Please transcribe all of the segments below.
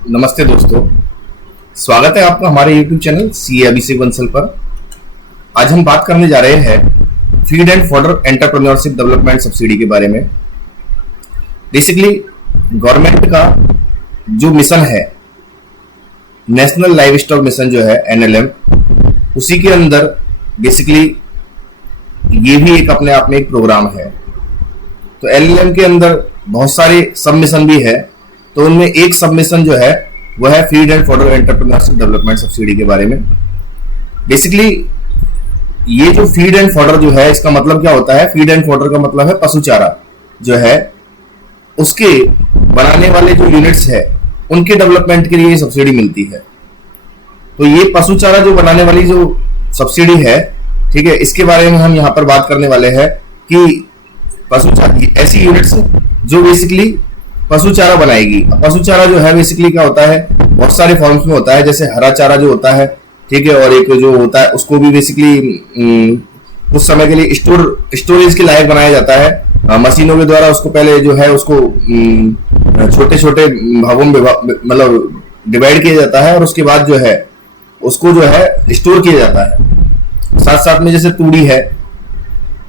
नमस्ते दोस्तों। स्वागत है आपका हमारे YouTube चैनल सी अभिषेक बंसल पर। आज हम बात करने जा रहे हैं feed and fodder entrepreneurship development subsidy के बारे में। बेसिकली गवर्नमेंट का जो मिशन है, नेशनल लाइव स्टॉक मिशन जो है NLM, उसी के अंदर बेसिकली ये भी एक अपने आप में एक प्रोग्राम है। तो NLM के अंदर बहुत सारे सब मिशन भी है, तो उनमें एक सबमिशन जो है वह है feed and fodder entrepreneurship development subsidy के बारे में। बेसिकली ये जो फीड एंड फॉडर जो है, इसका मतलब क्या होता है? फीड एंड फॉडर का मतलब है पशु चारा जो है, उसके बनाने वाले जो यूनिट्स है उनके डेवलपमेंट के लिए सब्सिडी मिलती है। तो ये पशु चारा जो बनाने वाली जो सब्सिडी है, ठीक है, इसके बारे में हम यहाँ पर बात करने वाले हैं कि पशु चारा ऐसी यूनिट्स जो बेसिकली पशु चारा बनाएगी। पशु चारा जो है बेसिकली क्या होता है, बहुत सारे फॉर्म्स में होता है, जैसे हरा चारा जो होता है, ठीक है, और एक जो होता है उसको भी बेसिकली कुछ समय के लिए स्टोरेज के लायक बनाया जाता है। मशीनों के द्वारा उसको पहले जो है उसको छोटे छोटे भागों में मतलब डिवाइड किया जाता है, और उसके बाद जो है उसको जो है स्टोर किया जाता है। साथ साथ में जैसे तूड़ी है,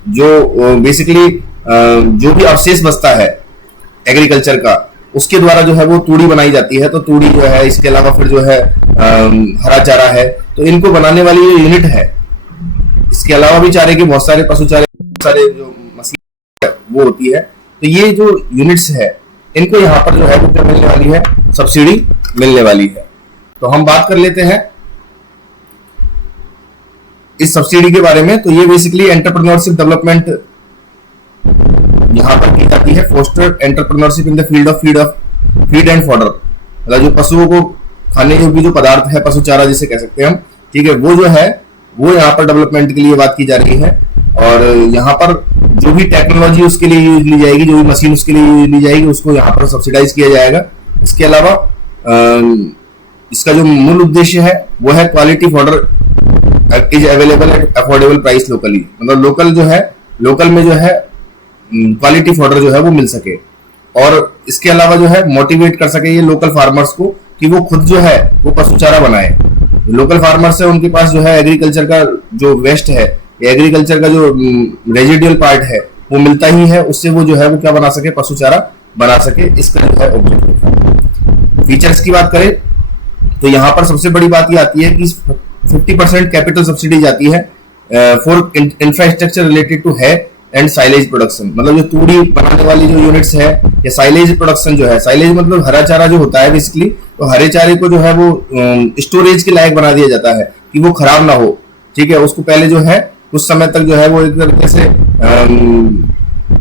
जो बेसिकली जो भी अवशेष बचता है एग्रीकल्चर का, उसके द्वारा जो है वो तूड़ी बनाई जाती है। तो तूड़ी जो है, इसके अलावा फिर जो है हरा चारा है, तो इनको बनाने वाली जो यूनिट है, इसके अलावा भी चारे के बहुत सारे पशु चारे सारे जो मशीन वो होती है। तो ये जो यूनिट्स है, इनको यहाँ पर जो है वो क्या मिलने वाली है? सब्सिडी मिलने वाली है। तो हम बात कर लेते हैं इस सब्सिडी के बारे में। तो ये बेसिकली एंटरप्रेन्योरशिप डेवलपमेंट यहाँ पर की जाती है, foster entrepreneurship in the field of feed and fodder, मतलब जो पशुओं को खाने योग्य जो पदार्थ है, पशु चारा जिसे कह सकते हैं हम, ठीक है, वो जो है वो यहाँ पर डेवलपमेंट के लिए बात की जा रही है। और यहाँ पर जो भी टेक्नोलॉजी उसके लिए यूज ली जाएगी, जो भी मशीन उसके लिए यूज ली जाएगी, उसको यहाँ पर सब्सिडाइज किया जाएगा। इसके अलावा इसका जो मूल उद्देश्य है वो है quality fodder is available at affordable price locally, मतलब लोकल जो है, लोकल में जो है क्वालिटी फॉडर जो है वो मिल सके। और इसके अलावा जो है मोटिवेट कर सके ये लोकल फार्मर्स को कि वो खुद जो है वो पशु चारा बनाए। लोकल फार्मर्स है, उनके पास जो है एग्रीकल्चर का जो वेस्ट है, एग्रीकल्चर का जो रेजिडुअल पार्ट है वो मिलता ही है, उससे वो जो है वो क्या बना सके? पशु चारा बना सके। इसका जो है ऑब्जेक्टिव है। फीचर्स की बात करें तो यहाँ पर सबसे बड़ी बात ये आती है कि 50% कैपिटल सब्सिडी जाती है फॉर इंफ्रास्ट्रक्चर रिलेटेड टू है एंड साइलेज प्रोडक्शन, मतलब जो तूड़ी बनाने वाली जो यूनिट्स है, या साइलेज प्रोडक्शन जो है, साइलेज मतलब हरा चारा जो होता है बेसिकली, तो हरे चारे को जो है वो स्टोरेज के लायक बना दिया जाता है कि वो खराब ना हो, ठीक है। उसको पहले जो है कुछ समय तक जो है वो एक तरीके से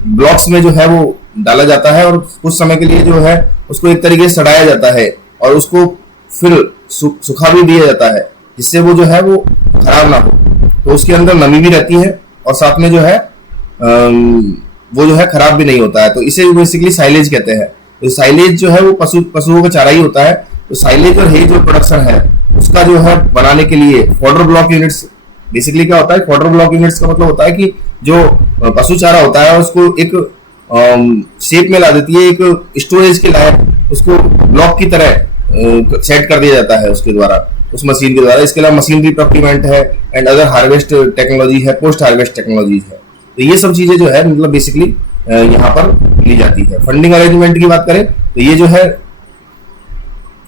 ब्लॉक्स में जो है वो डाला जाता है, और कुछ समय के लिए जो है उसको एक तरीके से सड़ाया जाता है, और उसको फिर सुखा भी दिया जाता है, जिससे वो जो है वो खराब ना हो। तो उसके अंदर नमी भी रहती है, और साथ में जो है वो जो है खराब भी नहीं होता है। तो इसे बेसिकली साइलेज कहते हैं। तो साइलेज जो है वो पशुओं का चारा ही होता है। तो साइलेज और हे जो प्रोडक्शन है उसका जो है बनाने के लिए फॉडर ब्लॉक यूनिट्स, बेसिकली क्या होता है? फॉडर ब्लॉक यूनिट्स का मतलब होता है कि जो पशु चारा होता है उसको एक शेप में ला देती है, एक स्टोरेज के लायक उसको ब्लॉक की तरह सेट कर दिया जाता है उसके द्वारा, उस मशीन के द्वारा। इसके अलावा मशीनरी प्रोक्यूरमेंट है एंड अदर हार्वेस्ट टेक्नोलॉजी है, पोस्ट हार्वेस्ट टेक्नोलॉजी है। तो ये सब चीजें जो है मतलब बेसिकली यहाँ पर ली जाती है। फंडिंग अरेंजमेंट की बात करें तो ये जो है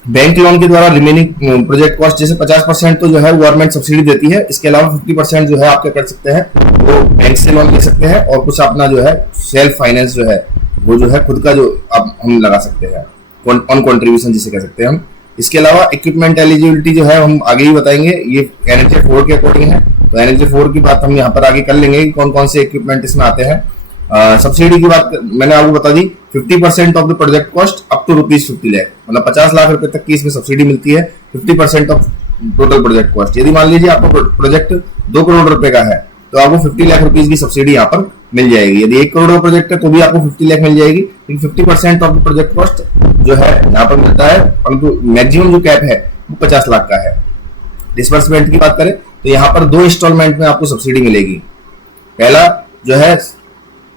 बैंक लोन के द्वारा रिमेनिंग प्रोजेक्ट कॉस्ट, जैसे 50% तो जो है गवर्नमेंट सब्सिडी देती है, इसके अलावा 50% जो है आप क्या कर सकते हैं, वो बैंक से लोन ले सकते हैं, और कुछ अपना जो है सेल्फ फाइनेंस जो है वो जो है खुद का जो आप हम लगा सकते हैं, ऑन कंट्रीब्यूशन जिसे कह सकते हैं हम। इसके अलावा इक्विपमेंट एलिजिबिलिटी जो है हम आगे ही बताएंगे, ये NHA 4 के अकॉर्डिंग है। तो NHA 4 की बात हम यहाँ पर आगे कर लेंगे कि कौन कौन से इक्विपमेंट इसमें आते हैं। सब्सिडी की बात मैंने आपको बता दी, 50% of the project cost up to ₹50 lakh, मतलब 50 लाख रुपए तक की इसमें सब्सिडी मिलती है। 50% ऑफ टोटल प्रोजेक्ट कॉस्ट। यदि मान लीजिए आपका प्रोजेक्ट 2 करोड़ रुपए का है, तो आपको 50 लाख रुपीज की सब्सिडी यहाँ पर मिल जाएगी। यदि 1 करोड़ का प्रोजेक्ट है तो भी आपको 50 लाख मिल जाएगी, लेकिन 50% ऑफ द प्रोजेक्ट कॉस्ट जो है यहाँ पर मिलता है, परंतु मैक्सिमम जो कैप है वो 50 लाख का है। डिसबर्समेंट की बात करें तो यहाँ पर 2 इंस्टॉलमेंट में आपको सब्सिडी मिलेगी। पहला जो है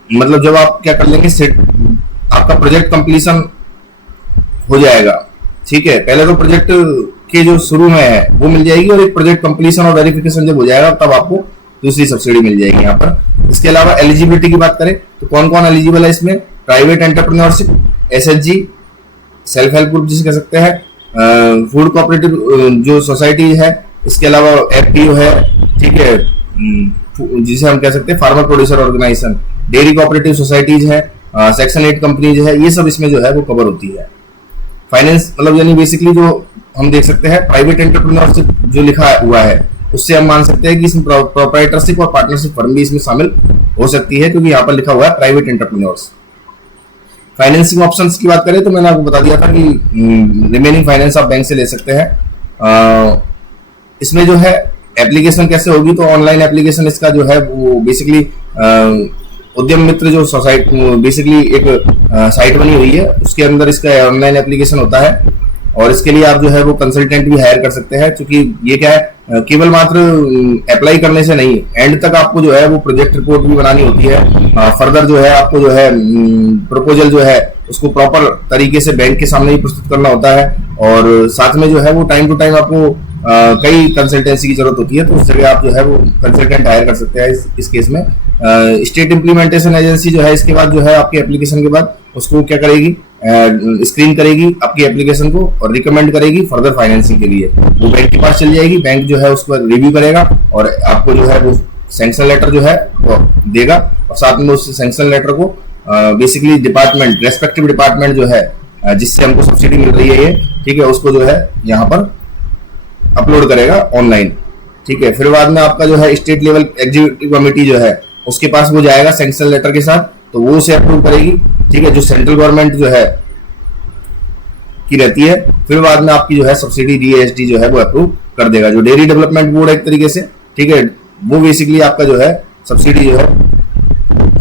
मतलब जब आप क्या कर लेंगे, आपका प्रोजेक्ट कंप्लीशन हो जाएगा, ठीक है, पहले तो प्रोजेक्ट के जो शुरू में है वो मिल जाएगी, और एक प्रोजेक्ट कंप्लीशन और वेरिफिकेशन जब हो जाएगा तब आपको दूसरी सब्सिडी मिल जाएगी यहाँ पर। इसके अलावा एलिजिबिलिटी की बात करें तो कौन कौन एलिजिबल है इसमें? Private entrepreneurship, SHG, self help group जिसे कह सकते हैं, फूड कोऑपरेटिव जो सोसाइटी है, इसके अलावा एफपीओ है, ठीक है, जिसे हम कह सकते हैं farmer producer organisation, dairy cooperative societies है, सेक्शन 8 कंपनीज है, ये सब इसमें जो है वो कवर होती है। फाइनेंस मतलब यानी बेसिकली जो हम देख सकते हैं प्राइवेट एंटरप्रेन्योरशिप जो लिखा हुआ है उससे हम मान सकते हैं कि इसमें प्रोप्राइटरशिप और पार्टनरशिप फर्म भी इसमें शामिल हो सकती है, क्योंकि यहाँ पर लिखा हुआ है प्राइवेट एंटरप्रेन्योर्स। फाइनेंसिंग ऑप्शंस की बात करें तो मैंने आपको बता दिया था कि रिमेनिंग फाइनेंस आप बैंक से ले सकते हैं। इसमें जो है एप्लीकेशन कैसे होगी, तो ऑनलाइन एप्लीकेशन इसका जो है वो बेसिकली उद्यम मित्र जो सोसाइटी बेसिकली एक साइट बनी हुई है उसके अंदर इसका ऑनलाइन एप्लीकेशन होता है, और इसके लिए आप जो है वो कंसल्टेंट भी हायर कर सकते हैं, क्योंकि ये क्या है केवल मात्र अप्लाई करने से नहीं, एंड तक आपको जो है वो प्रोजेक्ट रिपोर्ट भी बनानी होती है। फर्दर जो है आपको जो है प्रपोजल जो है उसको प्रॉपर तरीके से बैंक के सामने ही प्रस्तुत करना होता है, और साथ में जो है वो टाइम टू टाइम आपको कई कंसल्टेंसी की जरूरत होती है, तो उस जगह आप जो है वो कंसल्टेंट हायर कर सकते हैं। इस केस में स्टेट इम्प्लीमेंटेशन एजेंसी जो है इसके बाद जो है आपके एप्लीकेशन के बाद उसको क्या करेगी, स्क्रीन करेगी आपकी एप्लीकेशन को और रिकमेंड करेगी फर्दर फाइनेंसिंग के लिए। वो बैंक के पास चल जाएगी, बैंक जो है उसको रिव्यू करेगा और आपको जो है वो सैंक्शन लेटर जो है वो देगा, और साथ में उस सैंक्शन लेटर को बेसिकली डिपार्टमेंट रेस्पेक्टिव डिपार्टमेंट जो है जिससे हमको सब्सिडी मिल रही है ये, ठीक है, उसको जो है यहाँ पर अपलोड करेगा ऑनलाइन। ठीक है, फिर बाद में आपका जो है स्टेट लेवल एग्जीक्यूटिव कमेटी जो है उसके पास वो जाएगा सैंक्शन लेटर के साथ, तो वो उसे अप्रूव करेगी। ठीक है, जो सेंट्रल गवर्नमेंट जो है की रहती है, फिर बाद में आपकी जो है सब्सिडी डीएसडी जो है वो अप्रूव कर देगा, जो डेयरी डेवलपमेंट बोर्ड है एक तरीके से। ठीक है, वो बेसिकली आपका जो है सब्सिडी जो है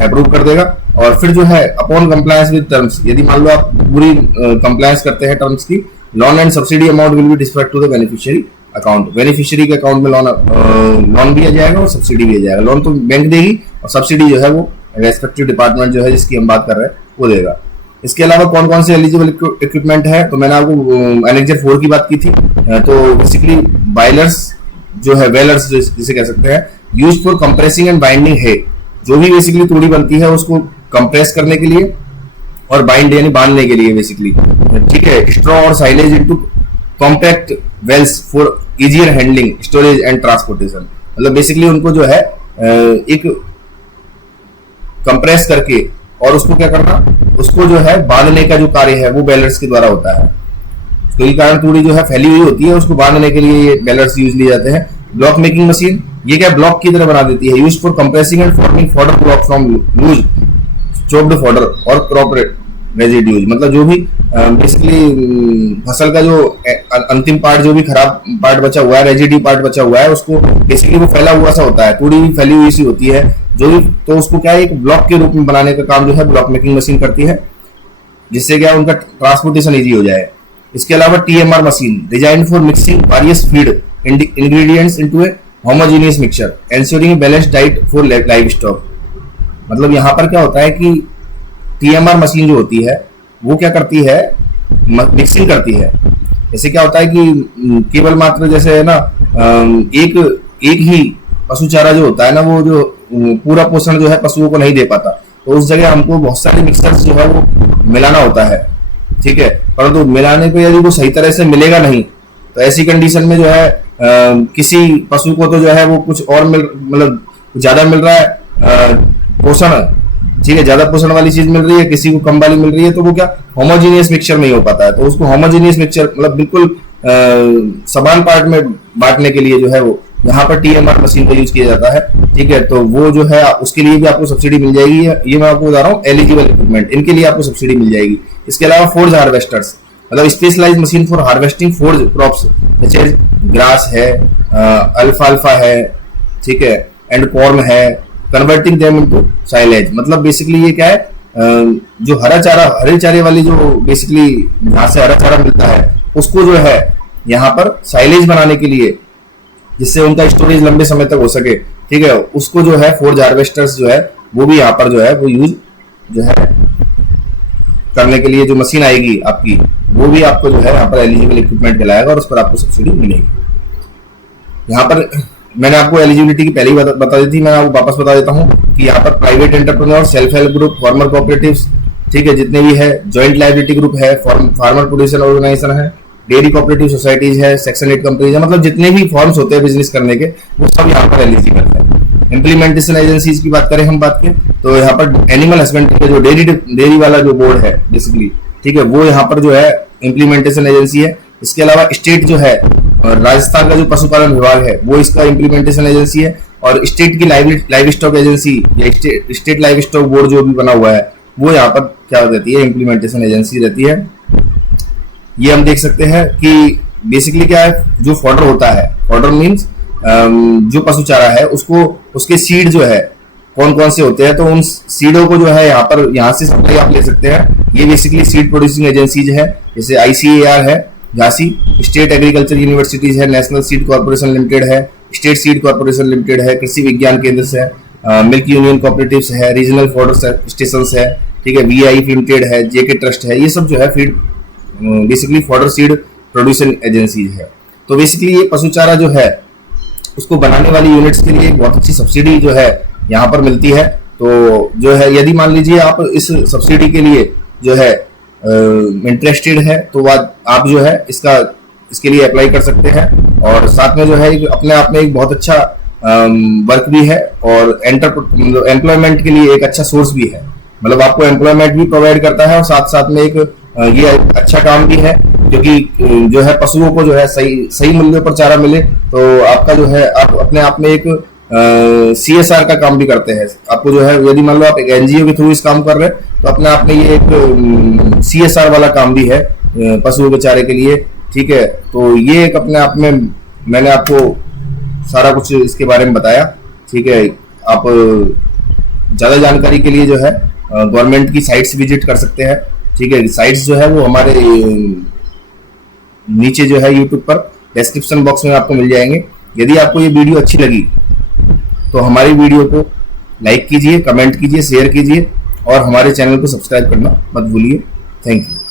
अप्रूव कर देगा, और फिर जो है अपॉन कंप्लायंस विद टर्म्स, यदि मान लो आप पूरी कंप्लायंस करते हैं टर्म्स की, loan and subsidy amount will be dispersed to the beneficiary account. Beneficiary के अकाउंट में लोन दिया जाएगा और सब्सिडी दिया जाएगा। लोन तो बैंक देगी और सब्सिडी जो है वो रेस्पेक्टिव डिपार्टमेंट जो है जिसकी हम बात कर रहे हैं वो देगा। इसके अलावा कौन कौन से एलिजिबल इक्विपमेंट है, तो मैंने आपको एनेक्जर 4 की बात की थी। तो बेसिकली बाइलर्स जो है, वेलर्स जिसे कह सकते हैं, use for compressing and binding है, जो भी बेसिकली तूड़ी बनती है उसको कंप्रेस करने के लिए और बाइंड यानी बांधने के लिए बेसिकली। ठीक है, स्ट्रॉ और silage into compact bales for easier handling, storage and transportation. मतलब बेसिकली उनको जो है एक कंप्रेस करके और उसको क्या करना, उसको जो है बांधने का जो कार्य है वो बेलर्स के द्वारा होता है। तो ये कारण तूड़ी जो है फैली हुई होती है, उसको बांधने के लिए ये बेलर्स यूज लिए जाते हैं। ब्लॉक मेकिंग मशीन, ये क्या ब्लॉक की तरह बना देती है, use for compressing and forming fodder block from loose chopped fodder और क्रॉप रेजिड्यूज। मतलब जो भी बेसिकली फसल का जो अंतिम पार्ट, जो भी खराब पार्ट बचा हुआ है, रेजिड्यू पार्ट बचा हुआ है, उसको बेसिकली वो फैला हुआ सा होता है, तूड़ी भी फैली हुई सी होती है जो भी, तो उसको क्या है एक ब्लॉक के रूप में बनाने का काम जो है ब्लॉक मेकिंग मशीन करती है, जिससे क्या उनका ट्रांसपोर्टेशन इजी हो जाए। इसके अलावा TMR machine, design for mixing various feed ingredients into A homogeneous mixture ensuring balanced diet for live stock. मतलब यहाँ पर क्या होता है कि टीएमआर मशीन जो होती है वो क्या करती है, मिक्सिंग करती है। जैसे क्या होता है कि केवल मात्र जैसे है ना एक ही पशु चारा जो होता है ना, वो जो पूरा पोषण जो है पशुओं को नहीं दे पाता, तो उस जगह हमको बहुत सारे मिक्सर्स जो है वो मिलाना होता है। ठीक है, परंतु मिलाने को यदि वो सही तरह से मिलेगा नहीं, तो ऐसी कंडीशन में जो है किसी पशु को तो जो है वो कुछ और मतलब ज्यादा मिल रहा है पोषण, ठीक है, ज्यादा पोषण वाली चीज मिल रही है, किसी को कम वाली मिल रही है, तो वो क्या होमोजेनियस मिक्सचर नहीं हो पाता है। तो उसको होमोजेनियस मिक्सचर मतलब बिल्कुल समान पार्ट में बांटने के लिए जो है वो यहाँ पर टीएमआर मशीन का यूज किया जाता है। ठीक है, तो वो जो है उसके लिए भी आपको सब्सिडी मिल जाएगी। ये मैं आपको बता रहा हूँ एलिजिबल इक्विपमेंट, इनके लिए आपको सब्सिडी मिल जाएगी। इसके अलावा फोर्ज हार्वेस्टर्स, मतलब specialised machine for harvesting forge crops जैसे ग्रास है, अल्फाल्फा है, ठीक है, एंड कॉर्न है, कन्वर्टिंग देम इनटू साइलेज। मतलब बेसिकली ये क्या है, जो हरे चारे वाली जो बेसिकली जहाँ से हरा चारा मिलता है उसको जो है यहाँ पर साइलेज बनाने के लिए, जिससे उनका स्टोरेज लंबे समय तक हो सके, ठीक है, उसको जो है फोर्ज हार्वेस्टर्स जो है वो भी यहाँ पर जो है वो यूज जो है करने के लिए जो मशीन आएगी आपकी, वो भी आपको जो है यहाँ पर एलिजिबल इक्विपमेंट कहलाएगा और उस पर आपको सब्सिडी मिलेगी। यहाँ पर मैंने आपको एलिजिबिलिटी की पहले ही बता दी थी, मैं आपको वापस बता देता हूँ कि यहाँ पर private entrepreneur, self help group, farmer cooperatives, ठीक है, जितने भी है, जॉइंट लायबिलिटी ग्रुप है, फार्मर प्रोड्यूसर ऑर्गेनाइजेशन है, डेयरी कोऑपरेटिव सोसाइटीज है, सेक्शन 8 कंपनीज है, मतलब जितने भी फॉर्म्स होते हैं बिजनेस करने के, वो सब यहाँ पर एलिजिबल है। इंप्लीमेंटेशन एजेंसीज की बात करें हम बात की, तो यहाँ पर एनिमल हस्बेंड्री का जो डेयरी वाला जो बोर्ड है बेसिकली, ठीक है, वो यहाँ पर जो है इंप्लीमेंटेशन एजेंसी है। इसके अलावा स्टेट जो है, राजस्थान का जो पशुपालन विभाग है, वो इसका इंप्लीमेंटेशन एजेंसी है। और स्टेट की लाइव स्टॉक एजेंसी या स्टेट लाइव स्टॉक बोर्ड जो भी बना हुआ है, वो यहाँ पर क्या रहती है, इंप्लीमेंटेशन एजेंसी रहती है। ये हम देख सकते हैं कि बेसिकली क्या है, जो फॉडर होता है, फॉडर मीन्स जो पशु चारा है, उसको उसके सीड जो है कौन कौन से होते हैं, तो उन सीडों को जो है यहाँ से सप्लाई आप ले सकते हैं। ये बेसिकली सीड प्रोड्यूसिंग एजेंसीज है, जैसे ICAR है झांसी, स्टेट एग्रीकल्चर यूनिवर्सिटीज है, नेशनल सीड कॉर्पोरेशन लिमिटेड है, स्टेट सीड कॉर्पोरेशन लिमिटेड है, कृषि विज्ञान केंद्र से है, मिल्क यूनियन कोऑपरेटिव्स है, रीजनल फॉडर स्टेशन है, ठीक है, VI लिमिटेड है, JK ट्रस्ट है। ये सब जो है feed basically fodder seed producing agencies है। तो बेसिकली ये पशु चारा जो है उसको बनाने वाली यूनिट्स के लिए बहुत अच्छी सब्सिडी जो है यहाँ पर मिलती है। तो जो है यदि मान लीजिए आप इस सब्सिडी के लिए जो है इंटरेस्टेड है, तो आप जो है इसके लिए अप्लाई कर सकते हैं। और साथ में जो है अपने आप में एक बहुत अच्छा वर्क भी है और एम्प्लॉयमेंट के लिए एक अच्छा सोर्स भी है, मतलब आपको एम्प्लॉयमेंट भी प्रोवाइड करता है और साथ साथ में एक ये अच्छा काम भी है, क्योंकि जो है पशुओं को जो है सही मूल्यों पर चारा मिले, तो आपका जो है आप अपने आप में एक CSR का काम भी करते हैं। आपको जो है यदि मान लो आप एक NGO के थ्रू इस काम कर रहे हैं, तो अपने आप में ये एक CSR वाला काम भी है पशुओं के चारे के लिए, ठीक है। तो ये एक अपने आप में मैंने आपको सारा कुछ इसके बारे में बताया, ठीक है। आप ज़्यादा जानकारी के लिए जो है गवर्नमेंट की साइट्स विजिट कर सकते हैं, ठीक है। साइट्स जो है वो हमारे नीचे जो है यूट्यूब पर डिस्क्रिप्शन बॉक्स में आपको मिल जाएंगे। यदि आपको ये वीडियो अच्छी लगी तो हमारी वीडियो को लाइक कीजिए, कमेंट कीजिए, शेयर कीजिए और हमारे चैनल को सब्सक्राइब करना मत भूलिए। Thank you.